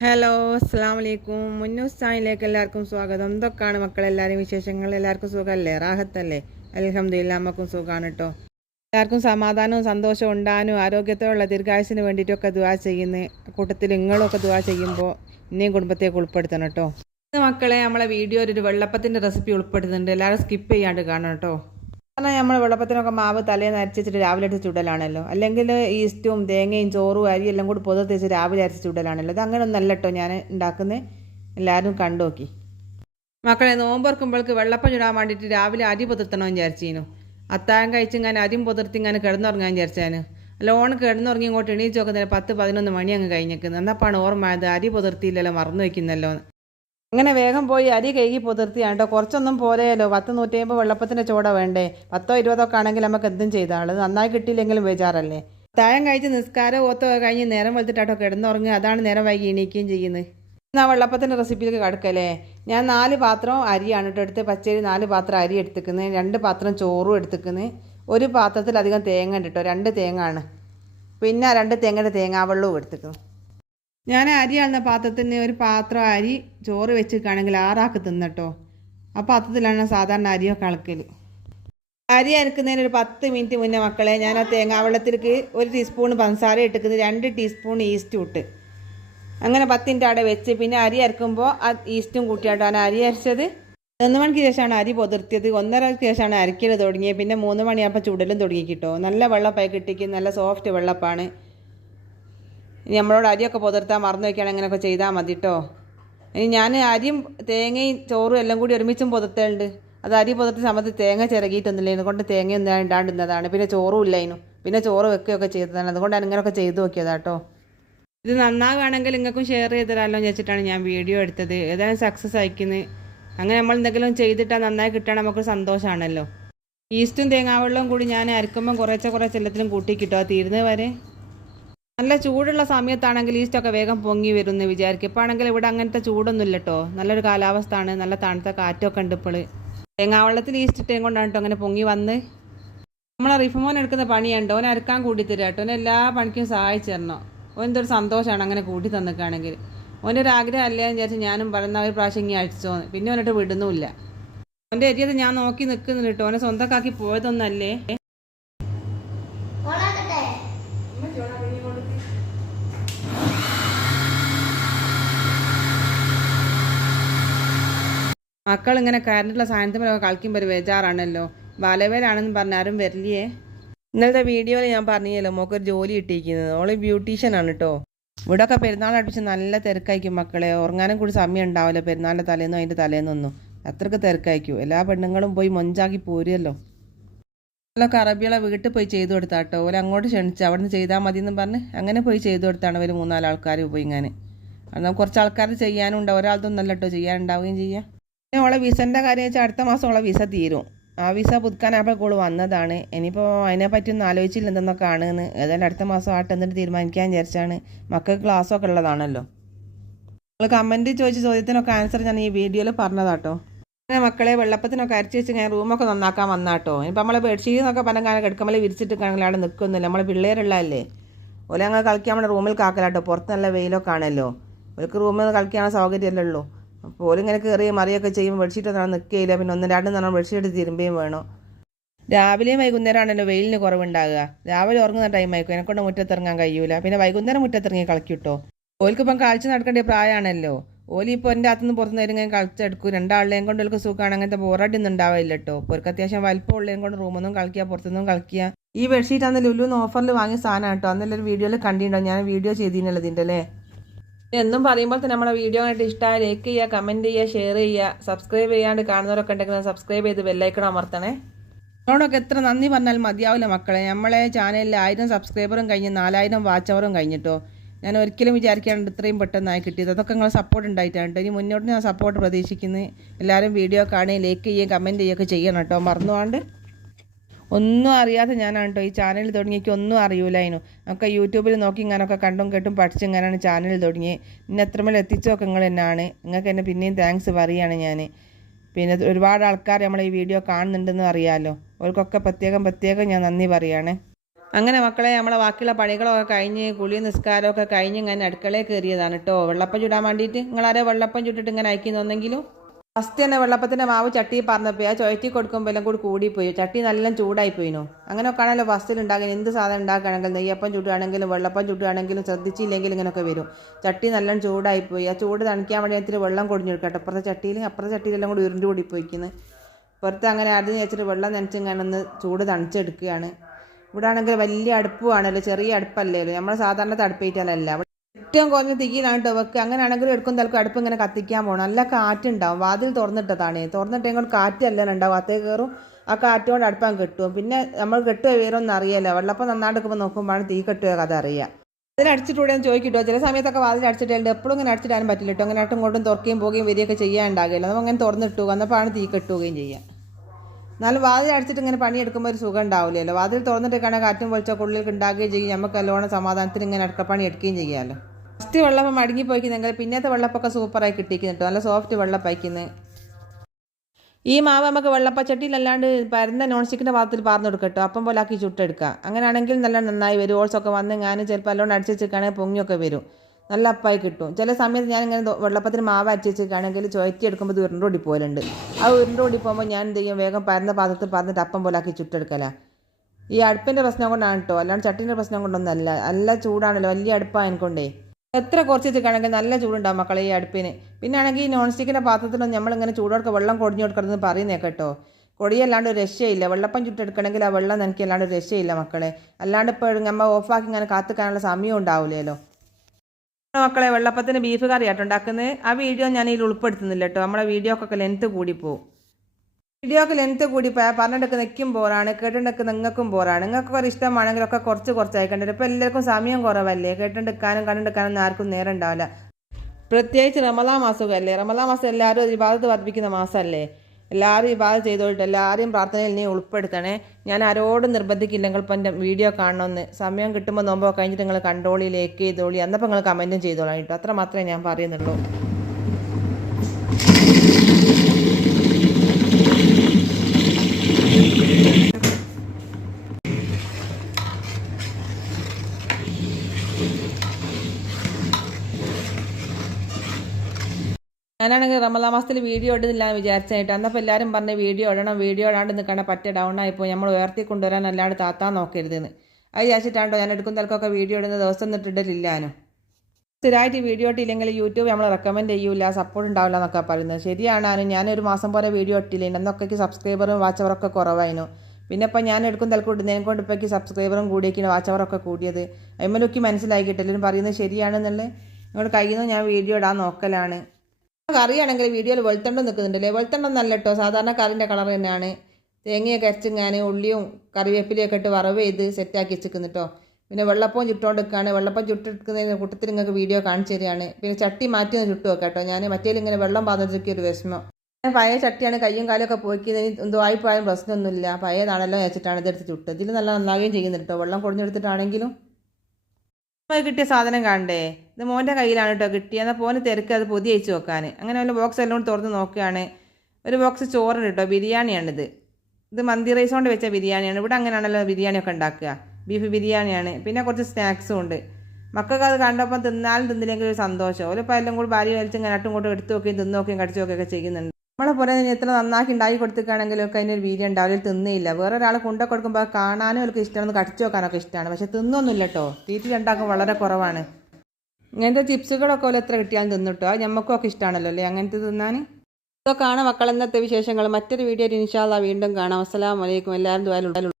Hello അസ്സാം വലൈക്കും. മുന്നൂസ് ചാനലിലേക്ക് എല്ലാവർക്കും സ്വാഗതം. എന്തൊക്കെയാണ് മക്കളെല്ലാവരും വിശേഷങ്ങൾ? എല്ലാവർക്കും സുഖമല്ലേ? റാഹത്തല്ലേ? അൽഹംദുലില്ലാ, നമുക്കും സുഖമാണ് കേട്ടോ. എല്ലാവർക്കും സമാധാനവും സന്തോഷവും ഉണ്ടാകാനും ആരോഗ്യത്തോടുള്ള ദീർഘായുസിന് വേണ്ടിയിട്ടൊക്കെ ദുആ ചെയ്യുന്ന കൂട്ടത്തിൽ നിങ്ങളൊക്കെ ദുആ ചെയ്യുമ്പോൾ ഇനിയും കുടുംബത്തേക്ക് ഉൾപ്പെടുത്തണം കേട്ടോ. മക്കളെ, നമ്മളെ വീഡിയോയിൽ ഒരു വെള്ളപ്പത്തിൻ്റെ റെസിപ്പി ഉൾപ്പെടുത്തുന്നുണ്ട്. എല്ലാവരും സ്കിപ്പ് ചെയ്യാണ്ട് കാണണം കേട്ടോ. കാരണം നമ്മൾ വെള്ളപ്പത്തിനൊക്കെ മാവ് തലേന്ന് അരച്ച് വെച്ചിട്ട് രാവിലെ എടുത്ത് ചുടലാണല്ലോ. അല്ലെങ്കിൽ ഈസ്റ്റും തേങ്ങയും ചോറും അരി എല്ലാം കൂടി പൊതിർത്ത് വെച്ച് രാവിലെ അരച്ച് ചുടലാണല്ലോ. ഇത് അങ്ങനെ ഒന്നല്ല കേട്ടോ ഞാൻ ഉണ്ടാക്കുന്നത്. എല്ലാവരും കണ്ടു നോക്കി. മക്കളെ, നോമ്പുറക്കുമ്പോൾക്ക് വെള്ളപ്പം ചുടാൻ വേണ്ടിയിട്ട് രാവിലെ അരി പൊതിർത്തണമെന്ന് വിചാരിച്ചിരുന്നു. അത്താഴം കഴിച്ച് ഇങ്ങനെ അരിയും പൊതിർത്തി ഇങ്ങനെ കിടന്നുറങ്ങാൻ വിചാരിച്ചാന്. ലോൺ കിടന്നുറങ്ങി ഇങ്ങോട്ട് എണീച്ച് നോക്കുന്നതിന് 10-11 മണി അങ്ങ് കഴിഞ്ഞേക്കുന്നത്. എന്നപ്പാണ് ഓർമ്മയത് അരി പൊതിർത്തിയില്ലല്ലോ, മറന്നു വയ്ക്കുന്നല്ലോ. അങ്ങനെ വേഗം പോയി അരി കഴുകി പൊതിർത്തിയാണ് കേട്ടോ. കുറച്ചൊന്നും പോരെയല്ലോ, 10-150 വെള്ളപ്പത്തിൻ്റെ ചോട വേണ്ടേ. 10-20 ആണെങ്കിൽ നമുക്ക് എന്തും ചെയ്താൽ നന്നായി കിട്ടിയില്ലെങ്കിലും ബേജാറല്ലേ. താഴം കഴിച്ച് നിസ്കാരം ഓത്തോ കഴിഞ്ഞ് നേരം വെളുത്തിട്ടാട്ടോ കിടന്നുറങ്ങുക. അതാണ് നേരം വൈകി എണീക്കുകയും ചെയ്യുന്നത്. എന്നാൽ വെള്ളപ്പത്തിൻ്റെ റെസിപ്പിയിലേക്ക് കിടക്കല്ലേ. ഞാൻ 4 പാത്രം അരിയാണ് കേട്ടോ എടുത്ത്. പച്ചരി 4 പാത്രം അരി എടുത്തിക്കുന്നത്, 2 പാത്രം ചോറും എടുത്തിക്കുന്നത്. ഒരു പാത്രത്തിലധികം തേങ്ങ ഉണ്ട് കേട്ടോ, 2 തേങ്ങ ആണ്. പിന്നെ 2 തേങ്ങയുടെ തേങ്ങാവെള്ളവും എടുത്തിക്കുന്നത്. ഞാൻ അരി അളന്ന പാത്രത്തിന് ഒരു പാത്രം അരി ചോറ് വെച്ചിട്ടാണെങ്കിൽ 6 ആൾക്ക് തിന്നട്ടോ. ആ പാത്രത്തിലാണ് സാധാരണ അരിയൊക്കെ അളക്കൽ. അരി അരക്കുന്നതിന് ഒരു 10 മിനിറ്റ് മുന്നേ മക്കളെ ഞാൻ ആ തേങ്ങാവെള്ളത്തിലേക്ക് 1 ടീസ്പൂൺ പഞ്ചസാര ഇട്ടിക്കുന്നത്, 2 ടീസ്പൂൺ ഈസ്റ്റും ഇട്ട് അങ്ങനെ 10 മിനിറ്റ് അവിടെ വെച്ച് പിന്നെ അരി അരക്കുമ്പോൾ ആ ഈസ്റ്റും കൂട്ടിയായിട്ടാണ് അരി അരച്ചത്. 1 മണിക്ക് ശേഷമാണ് അരി പൊതിർത്തിയത്. 1:30 ശേഷമാണ് അരക്കൽ തുടങ്ങിയത്. പിന്നെ 3 മണിയാകുമ്പോൾ ചുടലും തുടങ്ങി കിട്ടോ. നല്ല വെള്ളപ്പായി കിട്ടിക്ക്, നല്ല സോഫ്റ്റ് വെള്ളപ്പാണ്. ഇനി നമ്മളോട് അരിയൊക്കെ പൊതിർത്താൻ മറന്നു വയ്ക്കുകയാണ്, അങ്ങനെയൊക്കെ ചെയ്താൽ മതി കേട്ടോ. ഇനി ഞാൻ അരിയും തേങ്ങയും ചോറും എല്ലാം കൂടി ഒരുമിച്ചും പൊതിർത്തലുണ്ട്. അത് അരി പൊതിർത്ത സമയത്ത് തേങ്ങ ചിരകിയിട്ടൊന്നുമില്ല, അതുകൊണ്ട് തേങ്ങയൊന്നും ഇണ്ടാണ്ടുന്നതാണ്. പിന്നെ ചോറും ഇല്ലായിരുന്നു, പിന്നെ ചോറ് വെക്കുകയൊക്കെ ചെയ്തതാണ്. അതുകൊണ്ടാണ് ഇങ്ങനെയൊക്കെ ചെയ്തു നോക്കിയതാണ് കേട്ടോ. ഇത് നന്നാവുകയാണെങ്കിൽ നിങ്ങൾക്കും ഷെയർ ചെയ്ത് തരാമല്ലോ എന്ന് വെച്ചിട്ടാണ് ഞാൻ വീഡിയോ എടുത്തത്. ഏതായാലും സക്സസ് ആയിക്കുന്നത്. അങ്ങനെ നമ്മൾ എന്തെങ്കിലും ചെയ്തിട്ടാൽ നന്നായി കിട്ടാൻ നമുക്കൊരു സന്തോഷമാണല്ലോ. ഈസ്റ്റും തേങ്ങാവെള്ളവും കൂടി ഞാൻ അരക്കുമ്പം കുറച്ച് എല്ലാത്തിലും കൂട്ടി കിട്ടുക തീരുന്നത് വരെ. നല്ല ചൂടുള്ള സമയത്താണെങ്കിൽ ഈസ്റ്റൊക്കെ വേഗം പൊങ്ങി വരും എന്ന് വിചാരിക്കും. ഇപ്പോൾ ആണെങ്കിൽ ഇവിടെ അങ്ങനത്തെ ചൂടൊന്നുമില്ല കേട്ടോ. നല്ലൊരു കാലാവസ്ഥയാണ്, നല്ല തണുത്ത കാറ്റൊക്കെ ഉണ്ട്. ഇപ്പോൾ തേങ്ങാവെള്ളത്തിൽ ഈസ്റ്റ് ഇട്ടേം കൊണ്ടാണ് കേട്ടോ അങ്ങനെ പൊങ്ങി വന്ന്. നമ്മളെ റിഫമോൻ എടുക്കുന്ന പണിയുണ്ട്, ഓൻ അരക്കാൻ കൂട്ടി തരിക കേട്ടോ. ഓനെ എല്ലാ പണിക്കും സഹായിച്ചു തരണോ. ഓനെന്തൊരു സന്തോഷമാണ് അങ്ങനെ കൂട്ടി തന്നിക്കുകയാണെങ്കിൽ. ഓൻ്റെ ഒരു ആഗ്രഹം അല്ലേ എന്ന് വിചാരിച്ച് ഞാനും പറയുന്ന ഒരു പ്രാവശ്യം ഇങ്ങനെ അടിച്ചോന്ന്. പിന്നെ ഓനിട്ട് വിടുന്നുമില്ല. ഓൻ്റെ എരിയത് ഞാൻ നോക്കി നിൽക്കുന്നുണ്ട് കേട്ടോ. ഓനെ സ്വന്തക്കാക്കി പോയതൊന്നല്ലേ. മക്കളിങ്ങനെ കറണ്ടുള്ള സാധനത്തിലൊക്കെ കളിക്കുമ്പോൾ ഒരു ബേജാറാണല്ലോ. ബാലവേലാണെന്ന് പറഞ്ഞാരും വരില്ലേ. ഇന്നലത്തെ വീഡിയോയിൽ ഞാൻ പറഞ്ഞല്ലോ മോക്കൊരു ജോലി കിട്ടിയിരിക്കുന്നത്. ഓള് ബ്യൂട്ടീഷ്യനാണ് കേട്ടോ. ഇവിടെയൊക്കെ പെരുന്നാൾ അടുപ്പിച്ച് നല്ല തിരക്കായിരിക്കും മക്കളെ. ഉറങ്ങാനും കൂടി സമയം ഉണ്ടാവില്ല പെരുന്നാളിൻ്റെ തലേന്നോ അതിൻ്റെ തലേന്നൊന്നും. അത്രയ്ക്ക് തിരക്കായിരിക്കും. എല്ലാ പെണ്ണുങ്ങളും പോയി മൊഞ്ചാക്കി പോരുമല്ലോ. അതൊക്കെ അറബികളെ വീട്ടിൽ പോയി ചെയ്തു കൊടുത്താട്ടോ. ഓല അങ്ങോട്ട് ക്ഷണിച്ച് അവിടെ നിന്ന് ചെയ്താൽ മതി എന്ന് പറഞ്ഞ് അങ്ങനെ പോയി ചെയ്തു കൊടുത്താണ് ഇവർ 3-4 ആൾക്കാർ പോയി. ഇങ്ങനെ എന്നാൽ കുറച്ച് ആൾക്കാർ ചെയ്യാനും ഉണ്ടാവും, ഒരാളതൊന്നും അല്ല കേട്ടോ ചെയ്യാനുണ്ടാവുകയും ചെയ്യാം. പിന്നെ ഓളെ വിസൻ്റെ കാര്യം വെച്ചാൽ അടുത്ത മാസം ഓളെ വിസ തീരും. ആ വിസ പുതുക്കാനായപ്പോൾ കൂടെ വന്നതാണ്. ഇനിയിപ്പോൾ അതിനെപ്പറ്റി ഒന്നും ആലോചിച്ചില്ല എന്തെന്നൊക്കെ ആണെന്ന്. ഏതായാലും അടുത്ത മാസം ആട്ട് എന്നിട്ട് തീരുമാനിക്കാൻ വിചാരിച്ചാണ്. മക്കൾക്ക് ക്ലാസ്സൊക്കെ ഉള്ളതാണല്ലോ. നിങ്ങൾ കമൻറ്റ് ചോദിച്ച ചോദ്യത്തിനൊക്കെ ആൻസർ ഞാൻ ഈ വീഡിയോയിൽ പറഞ്ഞതാട്ടോ. അങ്ങനെ മക്കളെ വെള്ളപ്പത്തിനൊക്കെ അരച്ച് വെച്ച് ഞാൻ റൂമൊക്കെ നന്നാക്കാൻ വന്നാട്ടോ. ഇനിയിപ്പോൾ നമ്മളെ ബെഡ്ഷീറ്റ് എന്നൊക്കെ പറഞ്ഞാൽ കിടക്കമ്മൽ വിരിച്ചിട്ടിട്ടാണെങ്കിൽ അവിടെ നിൽക്കുന്നില്ല. നമ്മളെ പിള്ളേരുള്ളതല്ലേ. ഓലെ ഞങ്ങൾ കളിക്കാൻ നമ്മുടെ റൂമിൽ കാക്കലാട്ടോ. പുറത്ത് നല്ല വെയിലൊക്കെ ആണല്ലോ. അവർക്ക് റൂമിൽ കളിക്കാനുള്ള സൗകര്യമല്ലേ ഉള്ളൂ. അപ്പോൾ ഓരിങ്ങനെ കയറി മറിയൊക്കെ ചെയ്യുമ്പോൾ ബെഡ്ഷീറ്റൊന്നും നിൽക്കുകയില്ല. പിന്നെ 1-2 ബെഡ്ഷീറ്റ് തിരുമ്പുകയും വേണം. രാവിലെയും വൈകുന്നേരമാണല്ലോ വെയിലിന് കുറവുണ്ടാകുക. രാവിലെ ഉറങ്ങുന്ന ടൈമായിരിക്കും, എന്നെക്കൊണ്ട് മുറ്റത്തിറങ്ങാൻ കഴിയൂല. പിന്നെ വൈകുന്നേരം മുറ്റത്തിറങ്ങി കളിക്കൂട്ടോ. ഓൽക്കിപ്പം കളിച്ച് നടക്കേണ്ട പ്രായമാണല്ലോ. ഓലിപ്പോൾ എൻ്റെ അകത്തുനിന്ന് പുറത്ത് നേരം ഇങ്ങനെ കളിച്ചെടുക്കും. 2 ആളിനെയും കൊണ്ട് ഓൽക്ക് സുഖമാണ്. അങ്ങനത്തെ ബോറടിയൊന്നും ഉണ്ടാവില്ല കേട്ടോ. ഇപ്പോൾ അവർക്ക് അത്യാവശ്യം വലിപ്പം ഉള്ളതിനെ കൊണ്ട് റൂമൊന്നും കളിക്കുക, പുറത്തൊന്നും കളിക്കുക. ഈ ബെഡ്ഷീറ്റ് അന്ന് ലുലുന്ന് ഓഫറിൽ വാങ്ങിയ സാധനമാണ് കേട്ടോ. അന്നൊരു വീഡിയോയിൽ കണ്ടിട്ടുണ്ടോ? ഞാൻ വീഡിയോ ചെയ്തിട്ടുള്ളതിൻ്റെ അല്ലേ. എന്നും പറയുമ്പോൾ തന്നെ നമ്മളെ വീഡിയോ ആയിട്ട് ഇഷ്ടമായി ലൈക്ക് ചെയ്യുക, കമൻറ്റ് ചെയ്യുക, ഷെയർ ചെയ്യുക. സബ്സ്ക്രൈബ് ചെയ്യാണ്ട് കാണുന്നവരൊക്കെ ഉണ്ടെങ്കിൽ സബ്സ്ക്രൈബ് ചെയ്ത് ബെല്ലൈക്കൺ അമർത്തണേ. നമ്മളോടൊക്കെ എത്ര നന്ദി പറഞ്ഞാൽ മതിയാവില്ല മക്കളെ. നമ്മളെ ചാനലിൽ 1000 സബ്സ്ക്രൈബറും കഴിഞ്ഞ് 4000 വാച്ച് അവറും കഴിഞ്ഞിട്ടോ. ഞാൻ ഒരിക്കലും വിചാരിക്കാണ്ട് ഇത്രയും പെട്ടെന്നായി കിട്ടിയത്. അതൊക്കെ നിങ്ങൾ സപ്പോർട്ട് ഉണ്ടായിട്ടാണ്. ഇനി മുന്നോട്ട് ഞാൻ സപ്പോർട്ട് പ്രതീക്ഷിക്കുന്നത്. എല്ലാവരും വീഡിയോ കാണുകയും ലൈക്ക് ചെയ്യുകയും കമൻറ്റ് ചെയ്യുകയൊക്കെ ചെയ്യണം കേട്ടോ, മറന്നുകൊണ്ട്. ഒന്നും അറിയാതെ ഞാനാണ് കേട്ടോ ഈ ചാനൽ തുടങ്ങിയേക്ക്. ഒന്നും അറിയില്ലായിരുന്നു. ഒക്കെ യൂട്യൂബിൽ നോക്കി ഇങ്ങനെയൊക്കെ കണ്ടും കേട്ടും പഠിച്ച് ഇങ്ങനെയാണ് ചാനൽ തുടങ്ങിയത്. ഇന്ന് എത്രമേൽ എത്തിച്ചൊക്കെ നിങ്ങൾ തന്നെയാണ്. നിങ്ങൾക്ക് എന്നെ പിന്നെയും താങ്ക്സ് പറയുകയാണ് ഞാൻ. പിന്നെ ഒരുപാട് ആൾക്കാർ നമ്മളെ ഈ വീഡിയോ കാണുന്നുണ്ടെന്ന് അറിയാമല്ലോ. അവർക്കൊക്കെ പ്രത്യേകം ഞാൻ നന്ദി പറയുകയാണ്. അങ്ങനെ മക്കളെ നമ്മളെ ബാക്കിയുള്ള പണികളൊക്കെ കഴിഞ്ഞ് കുളി നിസ്കാരമൊക്കെ കഴിഞ്ഞ് ഇങ്ങനെ അടുക്കളയിൽ കയറിയതാണ് കേട്ടോ. വെള്ളപ്പം ചുടാൻ വേണ്ടിയിട്ട്. നിങ്ങളാരോ വെള്ളപ്പം ചുട്ടിട്ട് ഇങ്ങനെ അയക്കുന്നെങ്കിലും ഫസ്റ്റ് തന്നെ വെള്ളപ്പത്തിൻ്റെ മാവ് ചട്ടി പറഞ്ഞപ്പോൾ ആ ചുഴറ്റി കൊടുക്കുമ്പോൾ എല്ലാം കൂടി കൂടിപ്പോയി. ചട്ടി നല്ല ചൂടായി പോയിനു. അങ്ങനെയൊക്കെ ആണല്ലോ ഫസ്റ്റിൽ ഉണ്ടാകുന്നത്. എന്ത് സാധനം ഉണ്ടാക്കുകയാണെങ്കിലും നെയ്യപ്പം ചുടുകയാണെങ്കിലും വെള്ളപ്പം ചുടുകയാണെങ്കിലും ശ്രദ്ധിച്ചില്ലെങ്കിൽ ഇങ്ങനെയൊക്കെ വരും. ചട്ടി നല്ല ചൂടായിപ്പോയി. ആ ചൂട് തണിക്കാൻ വേണ്ടി ഇത്തിരി വെള്ളം കൊടിഞ്ഞെടുക്കട്ടെ. അപ്പുറത്തെ ചട്ടിയിലെല്ലാം കൂടി ഉരുണ്ട് കൂടിപ്പോയിക്കുന്നു. പുറത്ത് അങ്ങനെ അതിന് വെച്ചിട്ട് വെള്ളം നനച്ചിങ്ങനെ ചൂട് തണിച്ചെടുക്കുകയാണ്. ഇവിടെ ആണെങ്കിൽ വലിയ അടുപ്പുമാണല്ലോ, ചെറിയ അടുപ്പല്ലല്ലോ, നമ്മൾ സാധാരണ അടുപ്പേറ്റാലല്ല. ഏറ്റവും കുറഞ്ഞ തീയിലാണ് കേട്ടോ വെക്കുക. അങ്ങനെയാണെങ്കിലും എടുക്കും തലക്കും അടുപ്പ് ഇങ്ങനെ കത്തിക്കാൻ പോകണം. നല്ല കാറ്റുണ്ടാവും. വാതിൽ തുറന്നിട്ടതാണ്. തുറന്നിട്ടെങ്കിൽ കാറ്റെല്ലാം ഉണ്ടാവും. അത്തേ കയറും. ആ കാറ്റുകൊണ്ട് അടുപ്പാൻ കെട്ടും. പിന്നെ നമ്മൾ കെട്ടുക വിവരമൊന്നും അറിയില്ല. വെള്ളപ്പം നന്നാണ്ടെടുക്കുമ്പോൾ നോക്കുമ്പോഴാണ് തീ കെട്ടുക കഥ അറിയുക. അതിലടിച്ചിട്ടൂടെ ചോദിക്കിട്ടോ. ചില സമയത്തൊക്കെ വാതിൽ അടിച്ചിട്ടുണ്ട്. എപ്പോഴും ഇങ്ങനെ അടിച്ചിടാനും പറ്റില്ല കേട്ടോ. അങ്ങനെ ആട്ടും കൊണ്ടും തുറക്കുകയും പോകുകയും വരികയൊക്കെ ചെയ്യാനുണ്ടാകില്ല. നമ്മൾ അങ്ങനെ തുറന്നിട്ടു വന്നപ്പോഴാണ് തീ കെട്ടുകയും ചെയ്യുക. എന്നാലും വാതിൽ അടിച്ചിട്ട് ഇങ്ങനെ പണിയെടുക്കുമ്പോൾ ഒരു സുഖം ഉണ്ടാവില്ലല്ലോ. വാതിൽ തുറന്നിട്ടൊക്കെയാണ് കാറ്റും പൊളിച്ചൊക്കെ ഉള്ളിൽ ഉണ്ടാകുകയും ചെയ്യും. നമുക്ക് നല്ലോണം സമാധാനത്തിന് ഇങ്ങനെ അടുക്കളപ്പണി എടുക്കുകയും ചെയ്യാമല്ലോ. ഫസ്റ്റ് വെള്ളപ്പം മടങ്ങി പോയിക്കുന്നെങ്കിൽ പിന്നത്തെ വെള്ളപ്പൊക്കെ സൂപ്പറായി കിട്ടിക്കുന്നു. നല്ല സോഫ്റ്റ് വെള്ളപ്പയക്കുന്നത്. ഈ മാവ് നമുക്ക് വെള്ളപ്പച്ചട്ടിയിലല്ലാണ്ട് പരന്ന നോൺ സ്റ്റിക്കിൻ്റെ പാത്രത്തിൽ പാർന്നു കൊടുക്കട്ടോ. അപ്പം പോലെ ആക്കി ചുട്ടെടുക്കുക. അങ്ങനെയാണെങ്കിൽ നല്ല നന്നായി വരും. ഓൾസൊക്കെ വന്ന് ഞാൻ ചിലപ്പോൾ നല്ലോണം അടിച്ച് വെച്ചിട്ടാണെങ്കിൽ പൊങ്ങിയൊക്കെ വരും. നല്ല അപ്പായി കിട്ടും. ചില സമയത്ത് ഞാനിങ്ങനെ വെള്ളപ്പത്തിന് മാവ് അടിച്ച് വെച്ചിട്ടാണെങ്കിൽ ചുഴറ്റി എടുക്കുമ്പോൾ ഉരുണ്ടോടി പോലുണ്ട്. ആ ഉരുണ്ടോടി പോകുമ്പോൾ ഞാൻ എന്ത് ചെയ്യും, വേഗം പരന്ന പാത്രത്തിൽ പറഞ്ഞിട്ട് അപ്പം പോലെ ആക്കി ചുട്ടെടുക്കല. ഈ അടുപ്പിൻ്റെ പ്രശ്നം കൊണ്ടാണ് കേട്ടോ, അല്ലാണ്ട് ചട്ടീൻ്റെ പ്രശ്നം കൊണ്ടൊന്നല്ല. നല്ല ചൂടാണല്ലോ, വലിയ അടുപ്പായതുകൊണ്ടേ. എത്ര കുറച്ച് വെച്ചിട്ടാണെങ്കിൽ നല്ല ചൂടുണ്ടാവും മക്കളെ ഈ അടുപ്പിന്. പിന്നെ ആണെങ്കിൽ ഈ നോൺ സ്റ്റിക്കിൻ്റെ പാത്രത്തിലൊന്നും നമ്മളിങ്ങനെ ചൂടോടൊക്കെ വെള്ളം കൊടിഞ്ഞു കൊടുക്കണമെന്ന് പറയുന്നേ കേട്ടോ. കൊടിയല്ലാണ്ട് ഒരു രക്ഷയില്ല. വെള്ളപ്പം ചുട്ടെടുക്കണമെങ്കിൽ ആ വെള്ളം നനയ്ക്കല്ലാണ്ട് ഒരു രക്ഷയില്ല മക്കളെ. അല്ലാണ്ട് ഇപ്പോൾ നമ്മൾ ഓഫാക്കി ഇങ്ങനെ കാത്തുക്കാനുള്ള സമയം ഉണ്ടാവില്ലല്ലോ. മക്കളെ വെള്ളപ്പത്തിന് ബീഫ് കറി ആട്ടോ ഉണ്ടാക്കുന്നത്. ആ വീഡിയോ ഞാൻ ഇതിൽ ഉൾപ്പെടുത്തുന്നില്ല കേട്ടോ. നമ്മളെ വീഡിയോക്കൊക്കെ ലെങ്ത്ത് കൂടിപ്പോവും. വീഡിയോക്ക് ലെങ്ത്ത് കൂടി പറഞ്ഞിട്ടൊക്കെ നിൽക്കും പോറാണ്, കേട്ടിട്ടൊക്കെ നിങ്ങൾക്കും പോറാണ്. നിങ്ങൾക്കൊക്കെ ഒരു ഇഷ്ടമാണെങ്കിലൊക്കെ കുറച്ച് അയക്കേണ്ടത്. ഇപ്പോൾ എല്ലാവർക്കും സമയം കുറവല്ലേ. കേട്ടിട്ടെടുക്കാനും കണ്ടിട്ടെടുക്കാനും ആർക്കും നേരം ഉണ്ടാവില്ല. പ്രത്യേകിച്ച് റമദാൻ മാസമല്ലേ. റമദാൻ മാസം എല്ലാവരും ഇബാദത്ത് വർദ്ധിപ്പിക്കുന്ന മാസമല്ലേ. എല്ലാവരും ഇബാദത്ത് ചെയ്തോട്ട് എല്ലാവരെയും പ്രാർത്ഥനയിൽ നീ ഉൾപ്പെടുത്തണേ. ഞാൻ ആരോടും നിർബന്ധിക്കില്ലെങ്കിൽ ഇപ്പം എൻ്റെ വീഡിയോ കാണണമെന്ന്. സമയം കിട്ടുമ്പോൾ നോമ്പോ കഴിഞ്ഞിട്ട് നിങ്ങൾ കണ്ടോളി, ലൈക്ക് ചെയ്തോളി, അന്നപ്പോൾ നിങ്ങൾ കമൻറ്റും ചെയ്തോളാം കേട്ടോ. അത്ര മാത്രമേ ഞാൻ പറയുന്നുള്ളൂ. ഞാനാണെങ്കിൽ റമദാൻ മാസത്തിൽ വീഡിയോ ഇടുന്നില്ല എന്ന് വിചാരിച്ചായിട്ട്. അന്നപ്പോൾ എല്ലാവരും പറഞ്ഞ് വീഡിയോ ഇടാണ്ട് നിൽക്കണ പറ്റ ഡൗൺ ആയിപ്പോൾ നമ്മൾ ഉയർത്തി കൊണ്ടുവരാൻ അല്ലാണ്ട് താത്താൻ നോക്കരുതെന്ന്. അത് വിചാരിച്ചിട്ടാണ്ടോ ഞാൻ എടുക്കുന്ന തലക്കൊക്കെ വീഡിയോ ഇടുന്ന ദിവസം ഇട്ടിട്ടില്ലാനും. സ്ഥിരമായിട്ട് വീഡിയോ ഇട്ടില്ലെങ്കിൽ യൂട്യൂബ് നമ്മൾ റെക്കമെൻഡ് ചെയ്യൂല, സപ്പോർട്ട് ഉണ്ടാവില്ല എന്നൊക്കെ പറയുന്നത് ശരിയാണ്. ഞാനൊരു മാസം പോലെ വീഡിയോ ഇട്ടില്ല. എന്നൊക്കെ സബ്സ്ക്രൈബറും വാച്ചവറൊക്കെ കുറവായിരുന്നു. പിന്നെ ഇപ്പം ഞാൻ എടുക്കുന്ന തലക്ക് ഇടുന്നതിനെ കൊണ്ട് ഇപ്പോഴേക്ക് സബ്സ്ക്രൈബറും കൂടിയേക്കിന് വാച്ചവറൊക്കെ കൂടിയത്. അതിന്മേലൊക്കെ മനസ്സിലാക്കി കിട്ടില്ല പറയുന്നത് ശരിയാണെന്നുള്ളത്. നിങ്ങളുടെ കയ്യിൽ നിന്ന് ഞാൻ വീഡിയോ ഇടാൻ നോക്കലാണ്. കറിയാണെങ്കിൽ വീഡിയോയിൽ വെളുത്തണ്ടം നിൽക്കുന്നുണ്ടല്ലേ. വെളുത്തണ്ടം നല്ല കേട്ടോ, സാധാരണ കറിൻ്റെ കളർ തന്നെയാണ്. തേങ്ങയൊക്കെ അരച്ചിങ്ങാൻ ഉള്ളിയും കറിവേപ്പിലയൊക്കെ ഇട്ട് വറവ് ചെയ്ത് സെറ്റാക്കി വെച്ചിരിക്കുന്നു കേട്ടോ. പിന്നെ വെള്ളപ്പം ചുട്ടുകൊണ്ട് നിൽക്കുകയാണ്. വെള്ളപ്പം ചുട്ടെടുക്കുന്നതിന് കൂട്ടത്തിൽ നിങ്ങൾക്ക് വീഡിയോ കാണിച്ചു തരികയാണ്. പിന്നെ ചട്ടി മാറ്റി ഒന്ന് ചുട്ട് വെക്കാം കേട്ടോ. ഞാൻ മറ്റേലിങ്ങനെ വെള്ളം പാത്രത്തിലേക്ക് ഒരു വിഷമം. പഴയ ചട്ടിയാണ്, കയ്യും കാലൊക്കെ പോയിക്കുന്നതിന് എന്തോ ആയിപ്പോയാലും പ്രശ്നമൊന്നുമില്ല. പഴയതാണല്ലോ വെച്ചിട്ടാണ് ഇതെടുത്ത് ചുട്ട്. ഇതിൽ നല്ല നന്നാവുകയും ചെയ്യുന്നുണ്ട് കേട്ടോ. വെള്ളം കുടിഞ്ഞെടുത്തിട്ടാണെങ്കിലും കിട്ടിയ സാധനം കാണണ്ടേ. ഇത് മോൻ്റെ കയ്യിലാണ് കേട്ടോ കിട്ടിയത്. എന്നാൽ പോന് തിരക്ക് അത് പൊതി അയച്ചു വെക്കാൻ. അങ്ങനെ വല്ല ബോക്സ് എല്ലാം കൂടി തുറന്ന് നോക്കുകയാണ്. ഒരു ബോക്സ് ചോറുണ്ട് കേട്ടോ. ബിരിയാണിയാണിത്. ഇത് മന്തി റൈസ് കൊണ്ട് വെച്ച ബിരിയാണിയാണ്. ഇവിടെ അങ്ങനെയാണല്ലോ ബിരിയാണിയൊക്കെ ഉണ്ടാക്കുക. ബീഫ് ബിരിയാണിയാണ്. പിന്നെ കുറച്ച് സ്നാക്സും ഉണ്ട്. മക്കൾക്ക് അത് കണ്ടപ്പം തിന്നാലും തിന്നില്ലെങ്കിൽ ഒരു സന്തോഷം. ഓലിപ്പോൾ എല്ലാം കൂടി ഭാര്യ വലിച്ച് ഇങ്ങനെ അട്ടും കൂടെ എടുത്ത് നോക്കുകയും തിന്ന് നോക്കുകയും കടിച്ചു നോക്കുകയൊക്കെ ചെയ്യുന്നുണ്ട്. നമ്മളെ പോലെ എത്ര നന്നാക്കി ഉണ്ടാക്കി കൊടുത്തിട്ടാണെങ്കിലൊക്കെ അതിനൊരു വീര്യം ഉണ്ടാവില്ല, തിന്നില്ല. വേറെ ഒരാൾ കൊണ്ട കൊടുക്കുമ്പോൾ കാണാനും അവർക്ക് ഇഷ്ടമാണ്, കടിച്ചു നോക്കാനൊക്കെ ഇഷ്ടമാണ്. പക്ഷെ തിന്നൊന്നുമില്ല കേട്ടോ. തീറ്റി ഉണ്ടാക്കാൻ വളരെ കുറവാണ്. ഇങ്ങനത്തെ ചിപ്സുകളൊക്കെ പോലെ എത്ര കിട്ടിയാലും തിന്നിട്ടോ. അത് ഞമ്മക്കൊക്കെ ഇഷ്ടമാണല്ലോ അല്ലേ അങ്ങനത്തെ തിന്നാൻ. ഇതൊക്കെയാണ് മക്കൾ ഇന്നത്തെ വിശേഷങ്ങൾ. മറ്റൊരു വീഡിയോ ഇൻഷാ അല്ലാഹ് വീണ്ടും കാണാം. അസ്സലാമു അലൈക്കും. എല്ലാവരും ദുആയിൽ